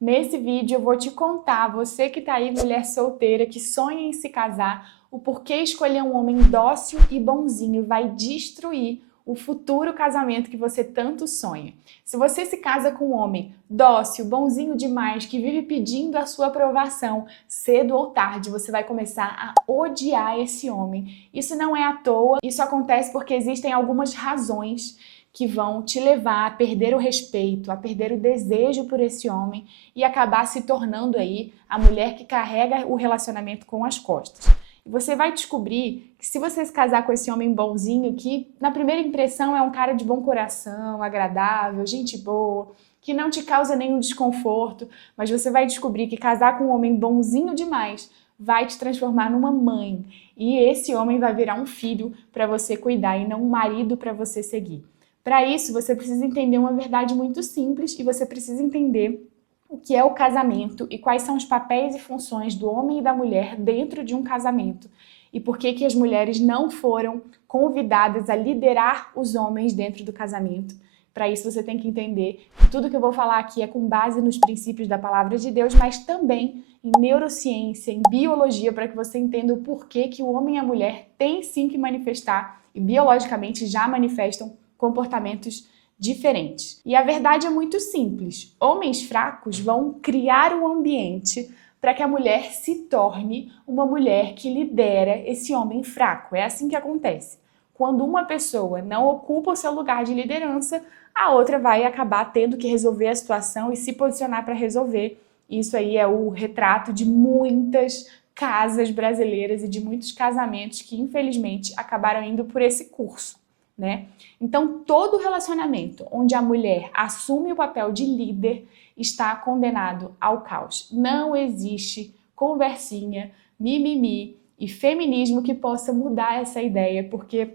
Nesse vídeo eu vou te contar, você que tá aí, mulher solteira, que sonha em se casar, o porquê escolher um homem dócil e bonzinho vai destruir o futuro casamento que você tanto sonha. Se você se casa com um homem dócil, bonzinho demais, que vive pedindo a sua aprovação, cedo ou tarde você vai começar a odiar esse homem. Isso não é à toa, isso acontece porque existem algumas razões que vão te levar a perder o respeito, a perder o desejo por esse homem e acabar se tornando aí a mulher que carrega o relacionamento com as costas. E você vai descobrir que se você se casar com esse homem bonzinho, que na primeira impressão é um cara de bom coração, agradável, gente boa, que não te causa nenhum desconforto, mas você vai descobrir que casar com um homem bonzinho demais vai te transformar numa mãe. E esse homem vai virar um filho para você cuidar e não um marido para você seguir. Para isso, você precisa entender uma verdade muito simples e você precisa entender o que é o casamento e quais são os papéis e funções do homem e da mulher dentro de um casamento e por que as mulheres não foram convidadas a liderar os homens dentro do casamento. Para isso, você tem que entender que tudo que eu vou falar aqui é com base nos princípios da palavra de Deus, mas também em neurociência, em biologia, para que você entenda o porquê que o homem e a mulher têm sim que manifestar e biologicamente já manifestam comportamentos diferentes. E a verdade é muito simples. Homens fracos vão criar o ambiente para que a mulher se torne uma mulher que lidera esse homem fraco. É assim que acontece. Quando uma pessoa não ocupa o seu lugar de liderança, a outra vai acabar tendo que resolver a situação e se posicionar para resolver. Isso aí é o retrato de muitas casas brasileiras e de muitos casamentos que, infelizmente, acabaram indo por esse curso, né? Então, todo relacionamento onde a mulher assume o papel de líder está condenado ao caos. Não existe conversinha, mimimi e feminismo que possa mudar essa ideia, porque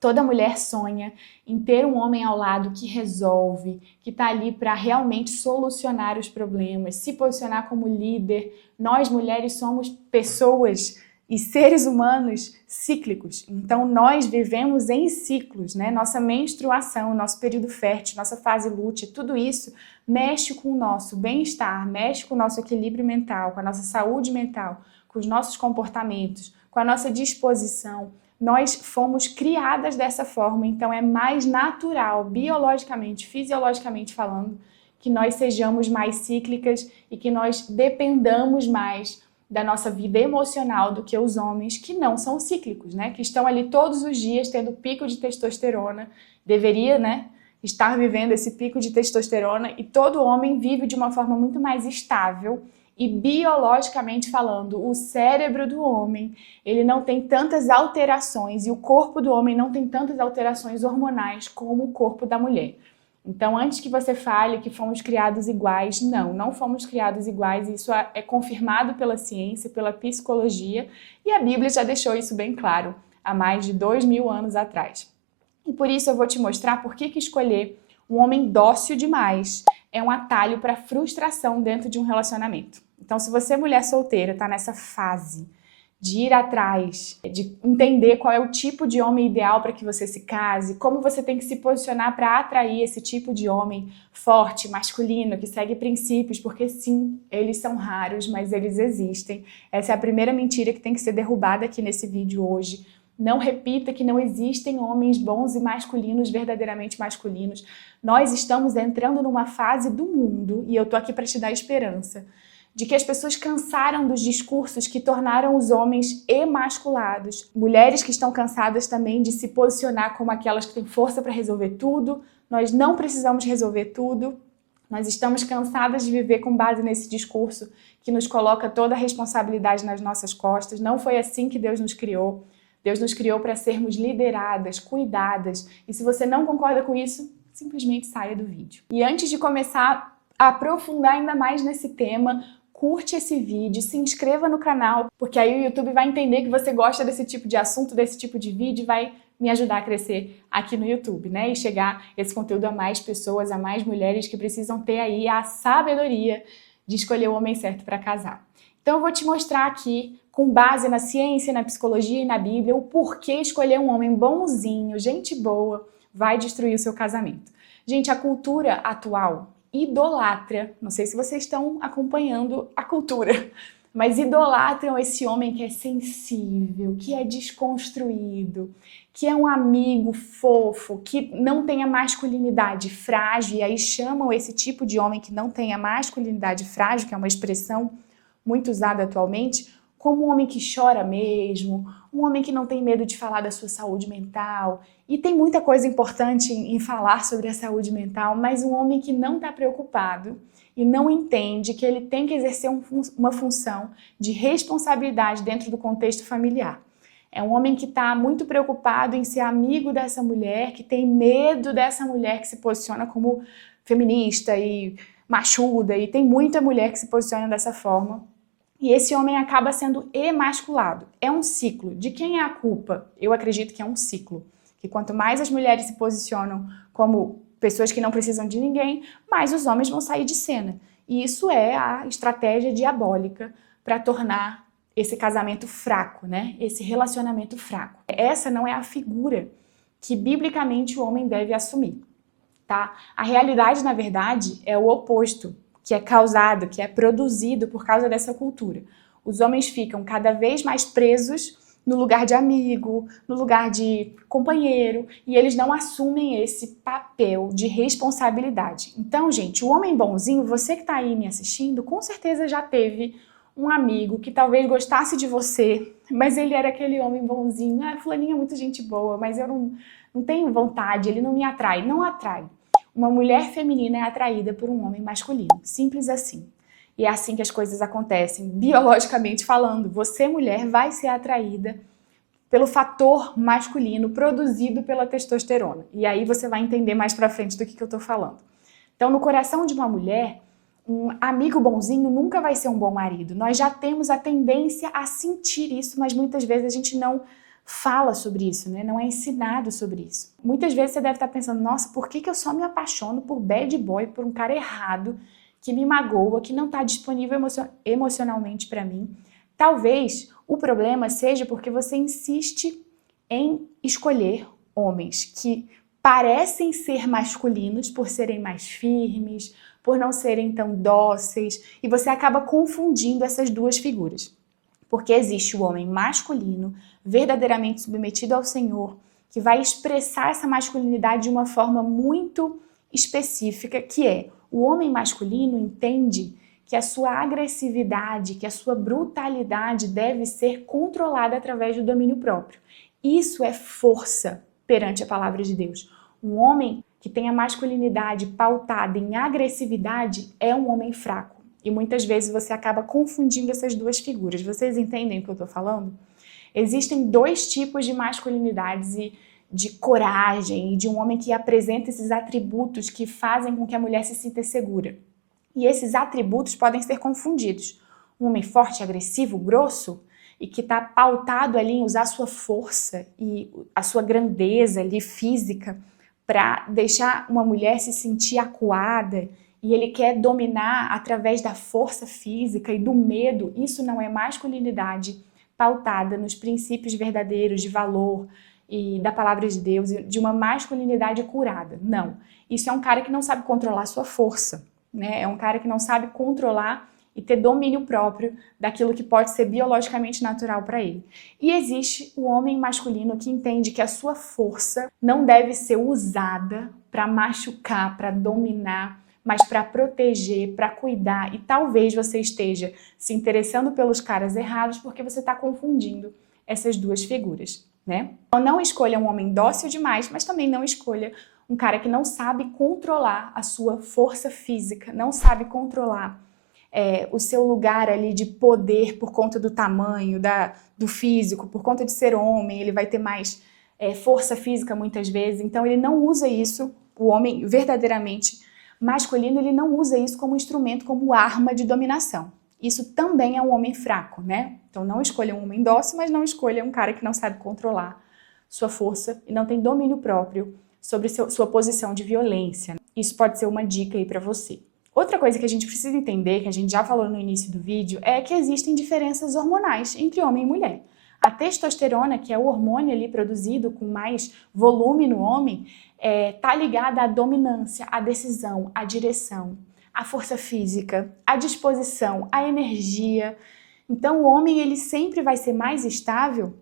toda mulher sonha em ter um homem ao lado que resolve, que está ali para realmente solucionar os problemas, se posicionar como líder. Nós, mulheres, somos pessoas e seres humanos cíclicos. Então, nós vivemos em ciclos, né? Nossa menstruação, nosso período fértil, nossa fase lútea, tudo isso mexe com o nosso bem-estar, mexe com o nosso equilíbrio mental, com a nossa saúde mental, com os nossos comportamentos, com a nossa disposição. Nós fomos criadas dessa forma, então é mais natural, biologicamente, fisiologicamente falando, que nós sejamos mais cíclicas e que nós dependamos mais da nossa vida emocional do que os homens que não são cíclicos, né? Que estão ali todos os dias tendo pico de testosterona, deveria, né, estar vivendo esse pico de testosterona, e todo homem vive de uma forma muito mais estável e biologicamente falando, o cérebro do homem, ele não tem tantas alterações e o corpo do homem não tem tantas alterações hormonais como o corpo da mulher. Então, antes que você fale que fomos criados iguais, não fomos criados iguais. Isso é confirmado pela ciência, pela psicologia, e a Bíblia já deixou isso bem claro há mais de 2000 anos atrás. E por isso eu vou te mostrar por que escolher um homem dócil demais é um atalho para frustração dentro de um relacionamento. Então, se você, mulher solteira, está nessa fase de ir atrás, de entender qual é o tipo de homem ideal para que você se case, como você tem que se posicionar para atrair esse tipo de homem forte, masculino, que segue princípios, porque sim, eles são raros, mas eles existem. Essa é a primeira mentira que tem que ser derrubada aqui nesse vídeo hoje. Não repita que não existem homens bons e masculinos, verdadeiramente masculinos. Nós estamos entrando numa fase do mundo, e eu tô aqui para te dar esperança, de que as pessoas cansaram dos discursos que tornaram os homens emasculados. Mulheres que estão cansadas também de se posicionar como aquelas que têm força para resolver tudo. Nós não precisamos resolver tudo. Nós estamos cansadas de viver com base nesse discurso que nos coloca toda a responsabilidade nas nossas costas. Não foi assim que Deus nos criou. Deus nos criou para sermos lideradas, cuidadas. E se você não concorda com isso, simplesmente saia do vídeo. E antes de começar a aprofundar ainda mais nesse tema, curte esse vídeo, se inscreva no canal, porque aí o YouTube vai entender que você gosta desse tipo de assunto, desse tipo de vídeo, e vai me ajudar a crescer aqui no YouTube, né? E chegar esse conteúdo a mais pessoas, a mais mulheres que precisam ter aí a sabedoria de escolher o homem certo para casar. Então eu vou te mostrar aqui, com base na ciência, na psicologia e na Bíblia, o porquê escolher um homem bonzinho, gente boa, vai destruir o seu casamento. Gente, a cultura atual, idolatra, não sei se vocês estão acompanhando a cultura, mas idolatram esse homem que é sensível, que é desconstruído, que é um amigo fofo, que não tem a masculinidade frágil, e aí chamam esse tipo de homem que não tem a masculinidade frágil, que é uma expressão muito usada atualmente, como um homem que chora mesmo, um homem que não tem medo de falar da sua saúde mental. E tem muita coisa importante em falar sobre a saúde mental, mas um homem que não está preocupado e não entende que ele tem que exercer uma função de responsabilidade dentro do contexto familiar. É um homem que está muito preocupado em ser amigo dessa mulher, que tem medo dessa mulher que se posiciona como feminista e machuda, e tem muita mulher que se posiciona dessa forma. E esse homem acaba sendo emasculado. É um ciclo. De quem é a culpa? Eu acredito que é um ciclo. Que quanto mais as mulheres se posicionam como pessoas que não precisam de ninguém, mais os homens vão sair de cena. E isso é a estratégia diabólica para tornar esse casamento fraco, né? Esse relacionamento fraco. Essa não é a figura que biblicamente o homem deve assumir, tá? A realidade, na verdade, é o oposto, que é causado, que é produzido por causa dessa cultura. Os homens ficam cada vez mais presos no lugar de amigo, no lugar de companheiro, e eles não assumem esse papel de responsabilidade. Então, gente, o homem bonzinho, você que está aí me assistindo, com certeza já teve um amigo que talvez gostasse de você, mas ele era aquele homem bonzinho. Ah, fulaninha é muito gente boa, mas eu não tenho vontade, ele não me atrai. Não atrai. Uma mulher feminina é atraída por um homem masculino. Simples assim. E é assim que as coisas acontecem, biologicamente falando. Você, mulher, vai ser atraída pelo fator masculino produzido pela testosterona. E aí você vai entender mais pra frente do que eu estou falando. Então, no coração de uma mulher, um amigo bonzinho nunca vai ser um bom marido. Nós já temos a tendência a sentir isso, mas muitas vezes a gente não fala sobre isso, né? Não é ensinado sobre isso. Muitas vezes você deve estar pensando, nossa, por que eu só me apaixono por bad boy, por um cara errado, que me magoa, que não está disponível emocionalmente para mim? Talvez o problema seja porque você insiste em escolher homens que parecem ser masculinos por serem mais firmes, por não serem tão dóceis, e você acaba confundindo essas duas figuras. Porque existe o homem masculino, verdadeiramente submetido ao Senhor, que vai expressar essa masculinidade de uma forma muito específica, que é o homem masculino entende que a sua agressividade, que a sua brutalidade deve ser controlada através do domínio próprio. Isso é força perante a palavra de Deus. Um homem que tem a masculinidade pautada em agressividade é um homem fraco. E muitas vezes você acaba confundindo essas duas figuras. Vocês entendem o que eu estou falando? Existem dois tipos de masculinidades e de coragem e de um homem que apresenta esses atributos que fazem com que a mulher se sinta segura. E esses atributos podem ser confundidos. Um homem forte, agressivo, grosso e que está pautado ali em usar a sua força e a sua grandeza ali física para deixar uma mulher se sentir acuada, e ele quer dominar através da força física e do medo. Isso não é masculinidade pautada nos princípios verdadeiros de valor e da palavra de Deus, de uma masculinidade curada. Não. Isso é um cara que não sabe controlar a sua força, né? É um cara que não sabe controlar e ter domínio próprio daquilo que pode ser biologicamente natural para ele. E existe o homem masculino que entende que a sua força não deve ser usada para machucar, para dominar, mas para proteger, para cuidar. E talvez você esteja se interessando pelos caras errados porque você está confundindo essas duas figuras, né? Então não escolha um homem dócil demais, mas também não escolha um cara que não sabe controlar a sua força física, não sabe controlar o seu lugar ali de poder por conta do tamanho, do físico, por conta de ser homem, ele vai ter mais força física muitas vezes, então ele não usa isso, o homem verdadeiramente masculino, ele não usa isso como instrumento, como arma de dominação. Isso também é um homem fraco, né? Então não escolha um homem dócil, mas não escolha um cara que não sabe controlar sua força e não tem domínio próprio sobre sua posição de violência. Isso pode ser uma dica aí para você. Outra coisa que a gente precisa entender, que a gente já falou no início do vídeo, é que existem diferenças hormonais entre homem e mulher. A testosterona, que é o hormônio ali produzido com mais volume no homem, tá ligada à dominância, à decisão, à direção. a força física, a disposição, a energia. Então, o homem ele sempre vai ser mais estável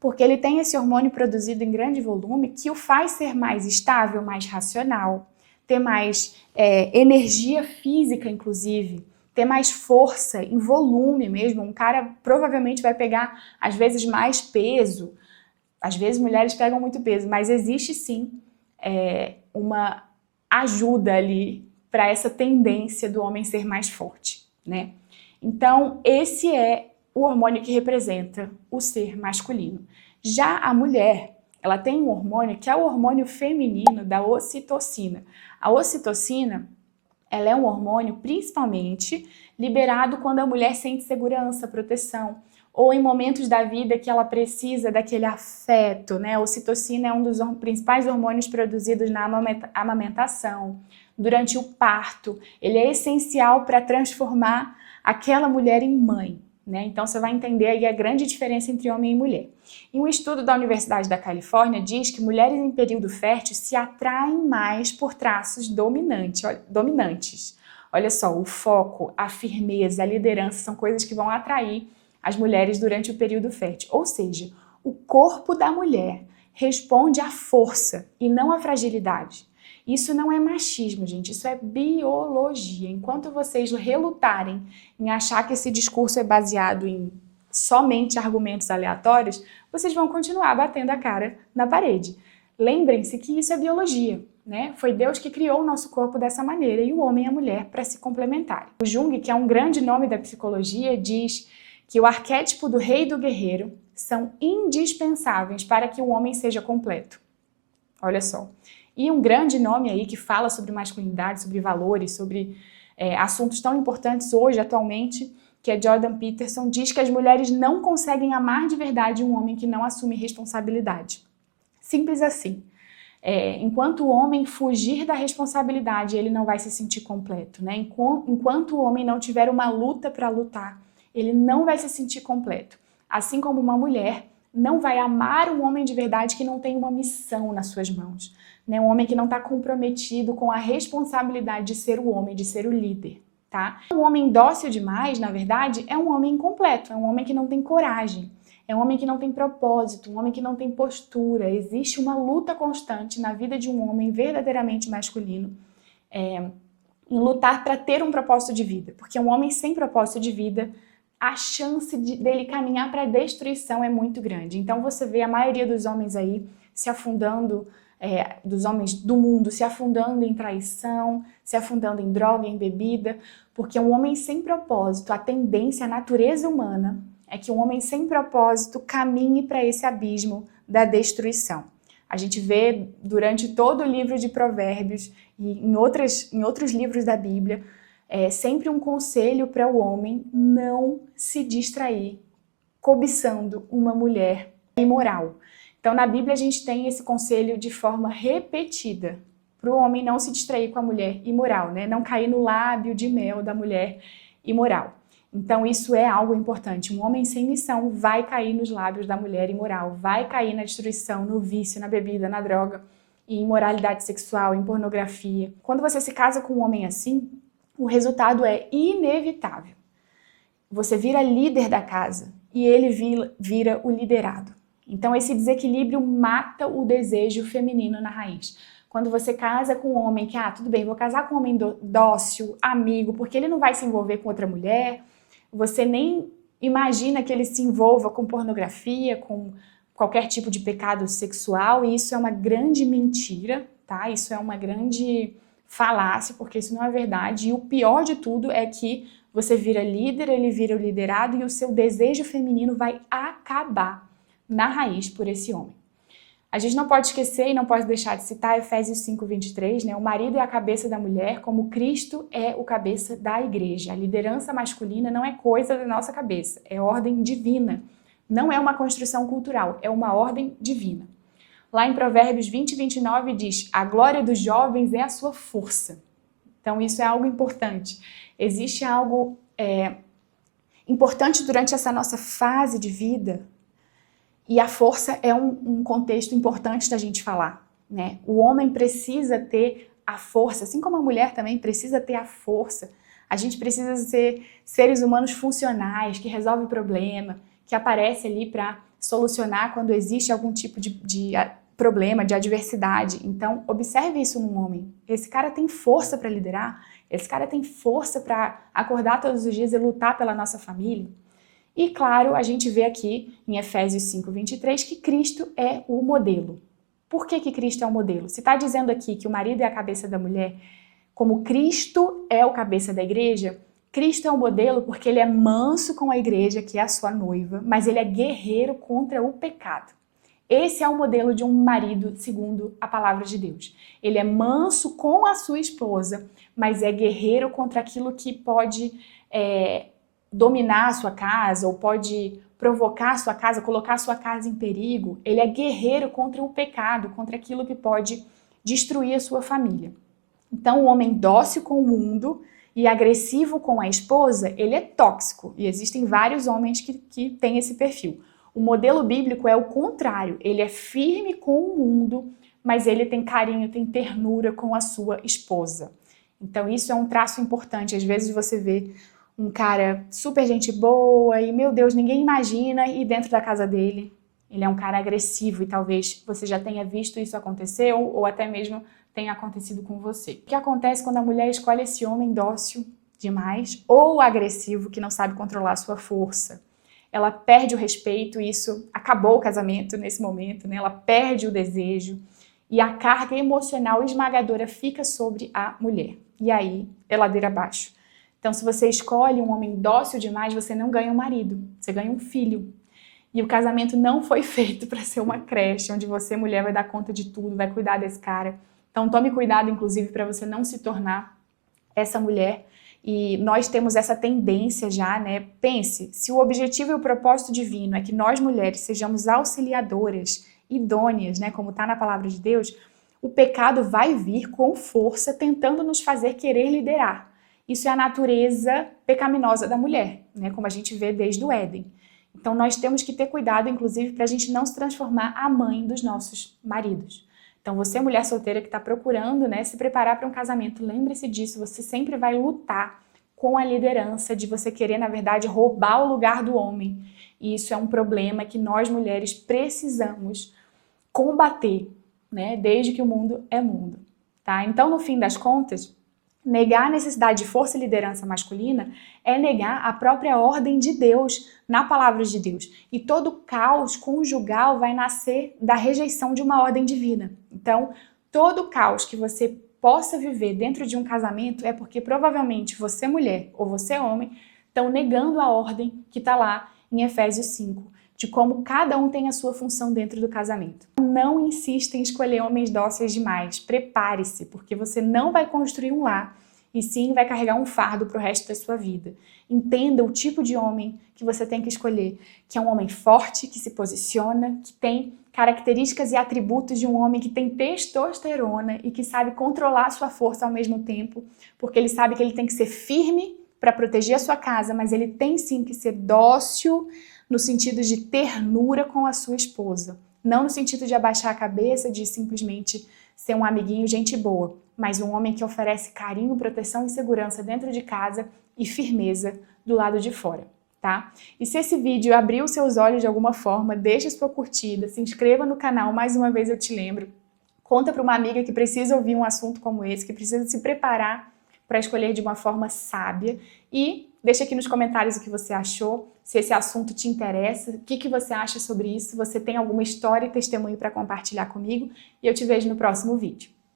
porque ele tem esse hormônio produzido em grande volume que o faz ser mais estável, mais racional, ter mais energia física, inclusive, ter mais força em volume mesmo. Um cara provavelmente vai pegar, às vezes, mais peso. Às vezes, mulheres pegam muito peso, mas existe sim uma ajuda ali para essa tendência do homem ser mais forte, né? Então, esse é o hormônio que representa o ser masculino. Já a mulher, ela tem um hormônio que é o hormônio feminino da ocitocina. A ocitocina, ela é um hormônio principalmente liberado quando a mulher sente segurança, proteção, ou em momentos da vida que ela precisa daquele afeto, né? A ocitocina é um dos principais hormônios produzidos na amamentação, durante o parto. Ele é essencial para transformar aquela mulher em mãe, né? Então você vai entender aí a grande diferença entre homem e mulher. E um estudo da Universidade da Califórnia diz que mulheres em período fértil se atraem mais por traços dominantes. Olha só, o foco, a firmeza, a liderança são coisas que vão atrair as mulheres durante o período fértil. Ou seja, o corpo da mulher responde à força e não à fragilidade. Isso não é machismo, gente, isso é biologia. Enquanto vocês relutarem em achar que esse discurso é baseado em somente argumentos aleatórios, vocês vão continuar batendo a cara na parede. Lembrem-se que isso é biologia, né? Foi Deus que criou o nosso corpo dessa maneira e o homem e a mulher para se complementarem. O Jung, que é um grande nome da psicologia, diz que o arquétipo do rei e do guerreiro são indispensáveis para que o homem seja completo. Olha só. E um grande nome aí que fala sobre masculinidade, sobre valores, sobre assuntos tão importantes hoje, atualmente, que é Jordan Peterson, diz que as mulheres não conseguem amar de verdade um homem que não assume responsabilidade. Simples assim. Enquanto o homem fugir da responsabilidade, ele não vai se sentir completo, né? Enquanto o homem não tiver uma luta para lutar, ele não vai se sentir completo. Assim como uma mulher não vai amar um homem de verdade que não tem uma missão nas suas mãos, né? Um homem que não está comprometido com a responsabilidade de ser o homem, de ser o líder, tá? Um homem dócil demais, na verdade, é um homem incompleto, é um homem que não tem coragem, é um homem que não tem propósito, um homem que não tem postura. Existe uma luta constante na vida de um homem verdadeiramente masculino em lutar para ter um propósito de vida, porque um homem sem propósito de vida, a chance dele caminhar para a destruição é muito grande. Então você vê a maioria dos homens aí se afundando, dos homens do mundo se afundando em traição, se afundando em droga, em bebida, porque um homem sem propósito, a tendência, a natureza humana é que um homem sem propósito caminhe para esse abismo da destruição. A gente vê durante todo o livro de Provérbios e em outros livros da Bíblia, sempre um conselho para o homem não se distrair cobiçando uma mulher imoral. Então, na Bíblia, a gente tem esse conselho de forma repetida para o homem não se distrair com a mulher imoral, né? Não cair no lábio de mel da mulher imoral. Então, isso é algo importante. Um homem sem missão vai cair nos lábios da mulher imoral, vai cair na destruição, no vício, na bebida, na droga, em imoralidade sexual, em pornografia. Quando você se casa com um homem assim, o resultado é inevitável. Você vira líder da casa e ele vira o liderado. Então, esse desequilíbrio mata o desejo feminino na raiz. Quando você casa com um homem que, tudo bem, vou casar com um homem dócil, amigo, porque ele não vai se envolver com outra mulher, você nem imagina que ele se envolva com pornografia, com qualquer tipo de pecado sexual, e isso é uma grande mentira, tá? Isso é uma grande falácia, porque isso não é verdade. E o pior de tudo é que você vira líder, ele vira o liderado e o seu desejo feminino vai acabar na raiz por esse homem. A gente não pode esquecer e não pode deixar de citar Efésios 5:23, né? O marido é a cabeça da mulher, como Cristo é o cabeça da igreja. A liderança masculina não é coisa da nossa cabeça, é ordem divina. Não é uma construção cultural, é uma ordem divina. Lá em Provérbios 20:29 diz: a glória dos jovens é a sua força. Então isso é algo importante. Existe algo importante durante essa nossa fase de vida. E a força é um contexto importante da gente falar, né? O homem precisa ter a força, assim como a mulher também precisa ter a força, a gente precisa ser seres humanos funcionais, que resolvem problema, que aparece ali para solucionar quando existe algum tipo de problema, de adversidade. Então, observe isso num homem. Esse cara tem força para liderar, esse cara tem força para acordar todos os dias e lutar pela nossa família. E, claro, a gente vê aqui em Efésios 5:23 que Cristo é o modelo. Por que Cristo é o modelo? Se está dizendo aqui que o marido é a cabeça da mulher, como Cristo é o cabeça da igreja, Cristo é o modelo porque ele é manso com a igreja, que é a sua noiva, mas ele é guerreiro contra o pecado. Esse é o modelo de um marido segundo a palavra de Deus. Ele é manso com a sua esposa, mas é guerreiro contra aquilo que pode dominar a sua casa ou pode provocar a sua casa, colocar a sua casa em perigo. Ele é guerreiro contra o pecado, contra aquilo que pode destruir a sua família. Então, o homem dócil com o mundo e agressivo com a esposa, ele é tóxico. E existem vários homens que têm esse perfil. O modelo bíblico é o contrário. Ele é firme com o mundo, mas ele tem carinho, tem ternura com a sua esposa. Então, isso é um traço importante. Às vezes você vê um cara super gente boa e, meu Deus, ninguém imagina, e dentro da casa dele, ele é um cara agressivo e talvez você já tenha visto isso acontecer ou até mesmo tenha acontecido com você. O que acontece quando a mulher escolhe esse homem dócil demais ou agressivo que não sabe controlar a sua força? Ela perde o respeito, e isso acabou o casamento nesse momento, né? Ela perde o desejo e a carga emocional esmagadora fica sobre a mulher. E aí, é ladeira abaixo. Então, se você escolhe um homem dócil demais, você não ganha um marido, você ganha um filho. E o casamento não foi feito para ser uma creche, onde você, mulher, vai dar conta de tudo, vai cuidar desse cara. Então, tome cuidado, inclusive, para você não se tornar essa mulher. E nós temos essa tendência já, né? Pense, se o objetivo e o propósito divino é que nós, mulheres, sejamos auxiliadoras, idôneas, né? Como está na palavra de Deus, o pecado vai vir com força, tentando nos fazer querer liderar. Isso é a natureza pecaminosa da mulher, né? Como a gente vê desde o Éden. Então, nós temos que ter cuidado, inclusive, para a gente não se transformar a mãe dos nossos maridos. Então, você, mulher solteira que está procurando, né, se preparar para um casamento, lembre-se disso, você sempre vai lutar com a liderança de você querer, na verdade, roubar o lugar do homem. E isso é um problema que nós, mulheres, precisamos combater, né, desde que o mundo é mundo. Tá? Então, no fim das contas, negar a necessidade de força e liderança masculina é negar a própria ordem de Deus na palavra de Deus. E todo caos conjugal vai nascer da rejeição de uma ordem divina. Então, todo caos que você possa viver dentro de um casamento é porque provavelmente você, mulher, ou você, homem, estão negando a ordem que está lá em Efésios 5, de como cada um tem a sua função dentro do casamento. Não insista em escolher homens dóceis demais. Prepare-se, porque você não vai construir um lar e sim vai carregar um fardo para o resto da sua vida. Entenda o tipo de homem que você tem que escolher, que é um homem forte, que se posiciona, que tem características e atributos de um homem que tem testosterona e que sabe controlar a sua força ao mesmo tempo, porque ele sabe que ele tem que ser firme para proteger a sua casa, mas ele tem sim que ser dócil no sentido de ternura com a sua esposa. Não no sentido de abaixar a cabeça, de simplesmente ser um amiguinho, gente boa, mas um homem que oferece carinho, proteção e segurança dentro de casa e firmeza do lado de fora, tá? E se esse vídeo abriu seus olhos de alguma forma, deixa sua curtida, se inscreva no canal, mais uma vez eu te lembro. Conta para uma amiga que precisa ouvir um assunto como esse, que precisa se preparar para escolher de uma forma sábia, e deixa aqui nos comentários o que você achou, se esse assunto te interessa, o que você acha sobre isso, você tem alguma história e testemunho para compartilhar comigo, e eu te vejo no próximo vídeo.